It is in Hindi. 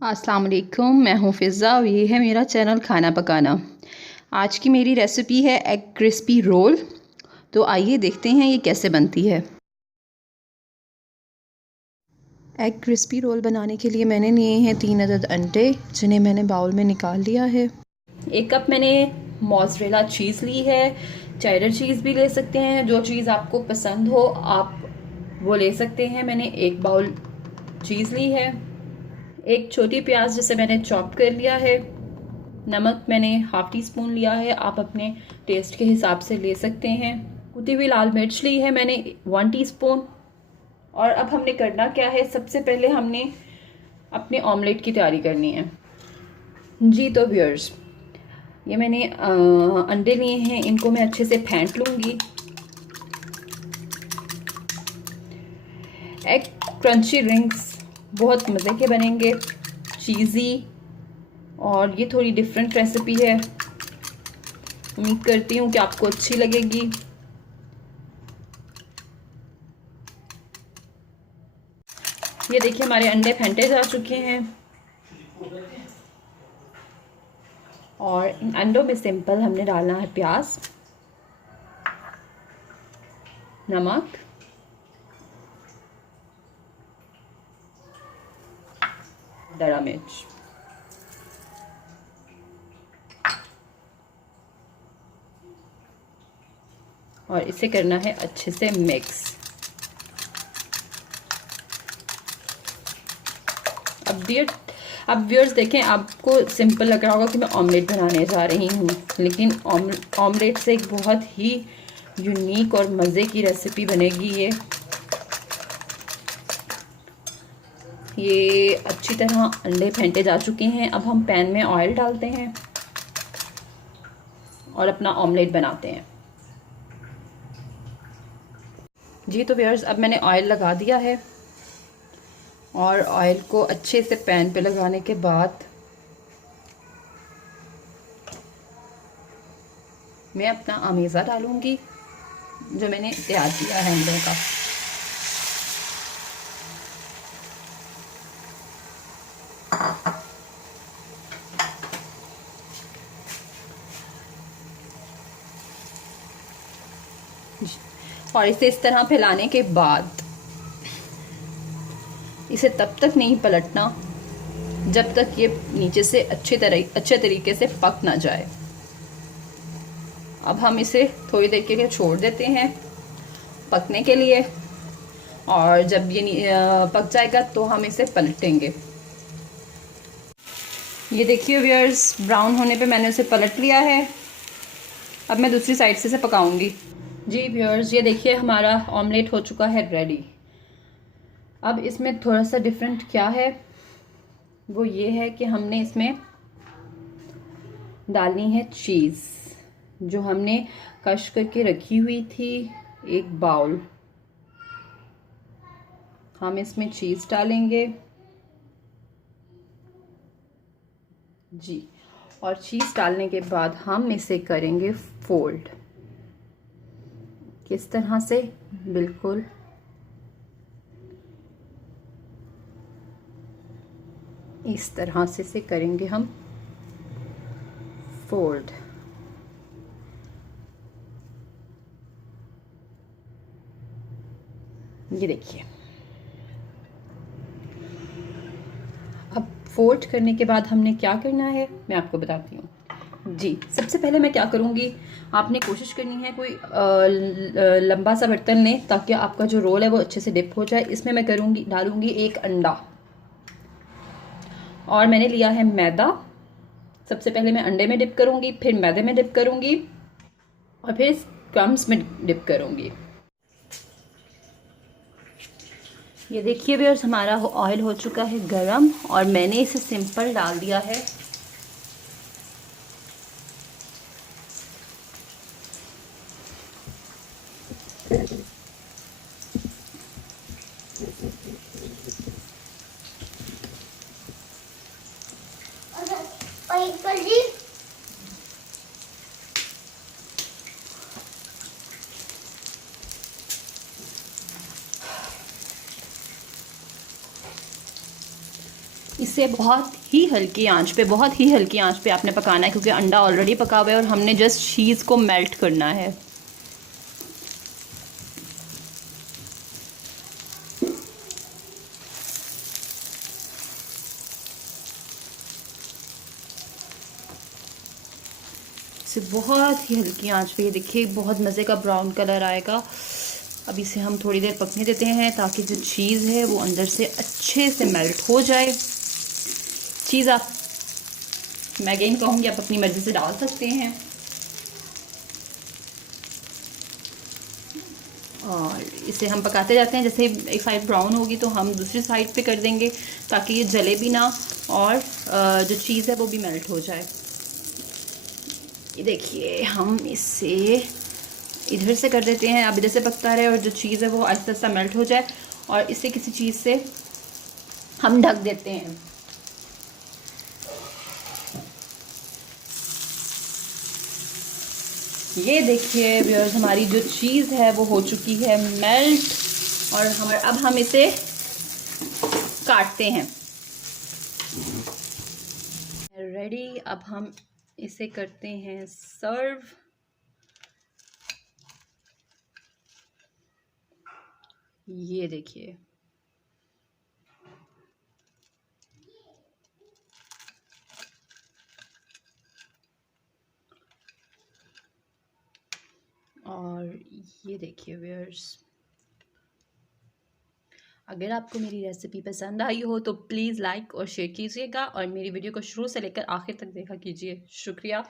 अस्सलाम वालेकुम, मैं हूँ फ़िज़ा और ये है मेरा चैनल खाना पकाना। आज की मेरी रेसिपी है एग क्रिस्पी रोल। तो आइए देखते हैं ये कैसे बनती है। एग क्रिस्पी रोल बनाने के लिए मैंने लिए हैं 3 अदद अंडे, जिन्हें मैंने बाउल में निकाल लिया है। 1 कप मैंने मोज़रेला चीज़ ली है। चेडर चीज़ भी ले सकते हैं, जो चीज़ आपको पसंद हो आप वो ले सकते हैं। मैंने 1 बाउल चीज़ ली है। 1 छोटी प्याज जिसे मैंने चॉप कर लिया है। नमक मैंने हाफ टी स्पून लिया है, आप अपने टेस्ट के हिसाब से ले सकते हैं। कुटी हुई लाल मिर्च ली है मैंने 1 टीस्पून। और अब हमने करना क्या है, सबसे पहले हमने अपने ऑमलेट की तैयारी करनी है। जी तो व्यूअर्स, ये मैंने अंडे लिए हैं, इनको मैं अच्छे से फेंट लूँगी। एग क्रंची रिंग्स बहुत मज़े के बनेंगे, चीज़ी, और ये थोड़ी डिफरेंट रेसिपी है। उम्मीद करती हूँ कि आपको अच्छी लगेगी। ये देखिए हमारे अंडे फेंटे जा चुके हैं और इन अंडों में सिंपल हमने डालना है प्याज, नमक, दरा मिर्च, और इसे करना है अच्छे से मिक्स। अब व्यूअर्स देखें, आपको सिंपल लग रहा होगा कि मैं ऑमलेट बनाने जा रही हूँ, लेकिन ऑमलेट से एक बहुत ही यूनिक और मज़े की रेसिपी बनेगी ये अच्छी तरह अंडे फेंटे जा चुके हैं। अब हम पैन में ऑयल डालते हैं और अपना ऑमलेट बनाते हैं। जी तो व्यूअर्स, अब मैंने ऑयल लगा दिया है और ऑयल को अच्छे से पैन पे लगाने के बाद मैं अपना अमेज़ा डालूंगी जो मैंने तैयार किया है अंडों का। और इसे इस तरह फैलाने के बाद इसे तब तक नहीं पलटना जब तक ये नीचे से अच्छे तरीके से पक ना जाए। अब हम इसे थोड़ी देर के लिए छोड़ देते हैं पकने के लिए, और जब ये पक जाएगा तो हम इसे पलटेंगे। ये देखिए व्यूअर्स, ब्राउन होने पे मैंने उसे पलट लिया है। अब मैं दूसरी साइड से इसे पकाऊंगी। जी व्यूअर्स, ये देखिए हमारा ऑमलेट हो चुका है रेडी। अब इसमें थोड़ा सा डिफरेंट क्या है, वो ये है कि हमने इसमें डालनी है चीज़ जो हमने कश करके रखी हुई थी। 1 बाउल हम इसमें चीज़ डालेंगे जी, और चीज़ डालने के बाद हम इसे करेंगे फोल्ड। किस तरह से, बिल्कुल इस तरह से इसे करेंगे हम फोल्ड। ये देखिए, अब फोल्ड करने के बाद हमने क्या करना है मैं आपको बताती हूँ। जी, सबसे पहले मैं क्या करूँगी, आपने कोशिश करनी है कोई लंबा सा बर्तन लें ताकि आपका जो रोल है वो अच्छे से डिप हो जाए। इसमें मैं डालूंगी 1 अंडा, और मैंने लिया है मैदा। सबसे पहले मैं अंडे में डिप करूँगी, फिर मैदे में डिप करूँगी, और फिर क्रम्स में डिप करूँगी। ये देखिए व्यूअर्स, हमारा ऑयल हो चुका है गरम और मैंने इसे सिंपल डाल दिया है। इसे बहुत ही हल्की आंच पे आपने पकाना है, क्योंकि अंडा ऑलरेडी पका हुआ है और हमने जस्ट चीज़ को मेल्ट करना है। इसे बहुत ही हल्की आंच पे, ये देखिए बहुत मज़े का ब्राउन कलर आएगा। अब इसे हम थोड़ी देर पकने देते हैं ताकि जो चीज़ है वो अंदर से अच्छे से मेल्ट हो जाए। चीज़ आप, मैं अगेन कहूँगी, आप अपनी मर्ज़ी से डाल सकते हैं। और इसे हम पकाते जाते हैं, जैसे एक साइड ब्राउन होगी तो हम दूसरी साइड पे कर देंगे ताकि ये जले भी ना और जो चीज़ है वो भी मेल्ट हो जाए। ये देखिए हम इसे इधर से कर देते हैं, अब इधर से पकता रहे और जो चीज़ है वो आहिस्ता आहिस्ता मेल्ट हो जाए, और इसे किसी चीज़ से हम ढक देते हैं। ये देखिए व्यूअर्स, हमारी जो चीज़ है वो हो चुकी है मेल्ट, और अब हम इसे काटते हैं। रेडी, अब हम इसे करते हैं सर्व। ये देखिए, और ये देखिए व्यूअर्स, अगर आपको मेरी रेसिपी पसंद आई हो तो प्लीज़ लाइक और शेयर कीजिएगा, और मेरी वीडियो को शुरू से लेकर आखिर तक देखा कीजिए। शुक्रिया।